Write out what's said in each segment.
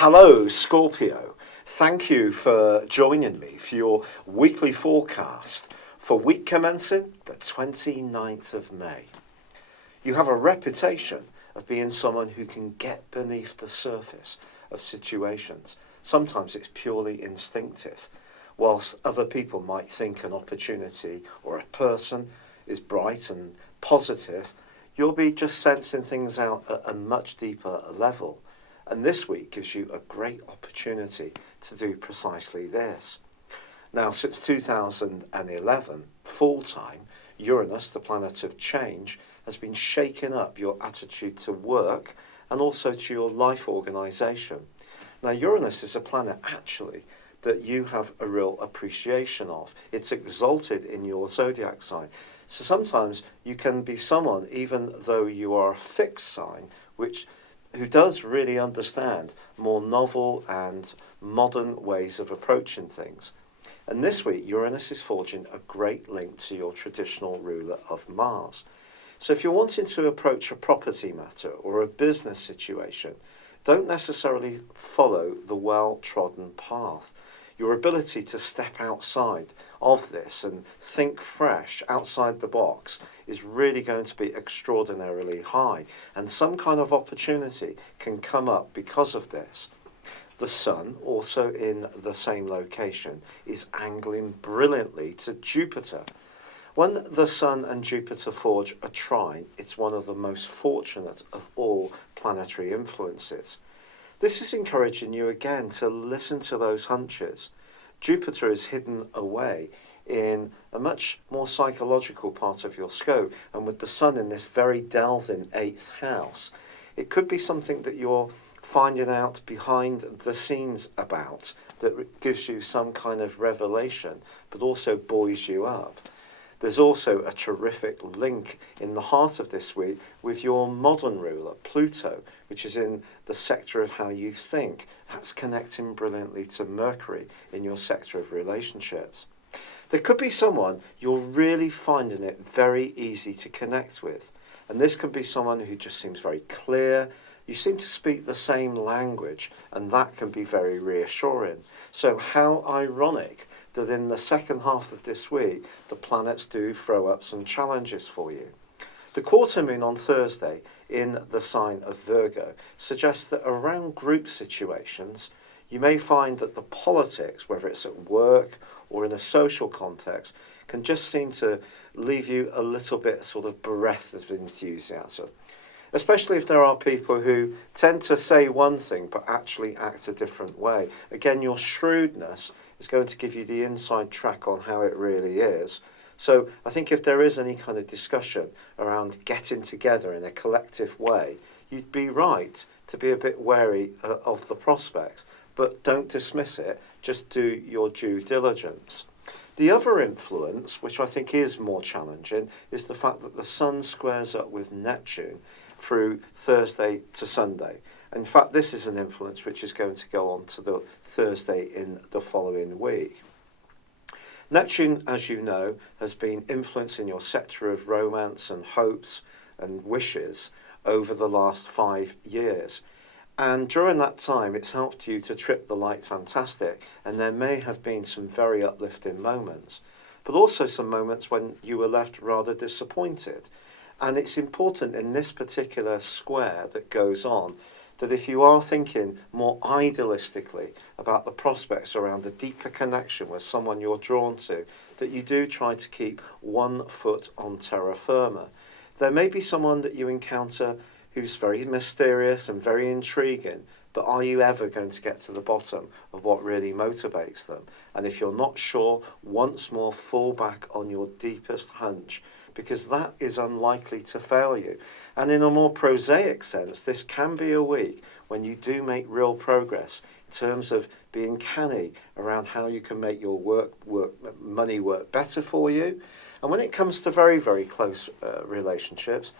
Hello, Scorpio. Thank you for joining me for your weekly forecast for week commencing the 29th of May. You have a reputation of being someone who can get beneath the surface of situations. Sometimes it's purely instinctive, whilst other people might think an opportunity or a person is bright and positive. You'll be just sensing things out at a much deeper level. And this week gives you a great opportunity to do precisely this. Now, since 2011, full-time, Uranus, the planet of change, has been shaking up your attitude to work and also to your life organisation. Now, Uranus is a planet, actually, that you have a real appreciation of. It's exalted in your zodiac sign. So sometimes you can be someone, even though you are a fixed sign, who does really understand more novel and modern ways of approaching things. And this week, Uranus is forging a great link to your traditional ruler of Mars. So if you're wanting to approach a property matter or a business situation, don't necessarily follow the well-trodden path. Your ability to step outside of this and think fresh, outside the box, is really going to be extraordinarily high. And some kind of opportunity can come up because of this. The Sun, also in the same location, is angling brilliantly to Jupiter. When the Sun and Jupiter forge a trine, it's one of the most fortunate of all planetary influences. This is encouraging you again to listen to those hunches. Jupiter is hidden away in a much more psychological part of your scope, and with the Sun in this very delving 8th house, it could be something that you're finding out behind the scenes about that gives you some kind of revelation, but also buoys you up. There's also a terrific link in the heart of this week with your modern ruler, Pluto, which is in the sector of how you think. That's connecting brilliantly to Mercury in your sector of relationships. There could be someone you're really finding it very easy to connect with. And this can be someone who just seems very clear. You seem to speak the same language, and that can be very reassuring. So how ironic that in the second half of this week, the planets do throw up some challenges for you. The quarter moon on Thursday in the sign of Virgo suggests that around group situations, you may find that the politics, whether it's at work or in a social context, can just seem to leave you a little bit sort of bereft of enthusiasm. Especially if there are people who tend to say one thing but actually act a different way. Again, your shrewdness is going to give you the inside track on how it really is. So I think if there is any kind of discussion around getting together in a collective way, you'd be right to be a bit wary of the prospects. But don't dismiss it, just do your due diligence. The other influence, which I think is more challenging, is the fact that the Sun squares up with Neptune through Thursday to Sunday. In fact, this is an influence which is going to go on to the Thursday in the following week. Neptune, as you know, has been influencing your sector of romance and hopes and wishes over the last 5 years. And during that time, it's helped you to trip the light fantastic, and there may have been some very uplifting moments, but also some moments when you were left rather disappointed. And it's important in this particular square that goes on that if you are thinking more idealistically about the prospects around a deeper connection with someone you're drawn to, that you do try to keep one foot on terra firma. There may be someone that you encounter who's very mysterious and very intriguing, but are you ever going to get to the bottom of what really motivates them? And if you're not sure, once more fall back on your deepest hunch, because that is unlikely to fail you. And in a more prosaic sense, this can be a week when you do make real progress in terms of being canny around how you can make your money work better for you. And when it comes to very, very close relationships,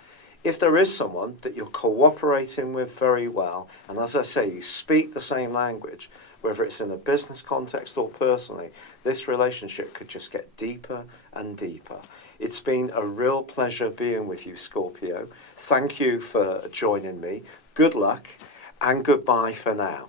if there is someone that you're cooperating with very well, and as I say, you speak the same language, whether it's in a business context or personally, this relationship could just get deeper and deeper. It's been a real pleasure being with you, Scorpio. Thank you for joining me. Good luck and goodbye for now.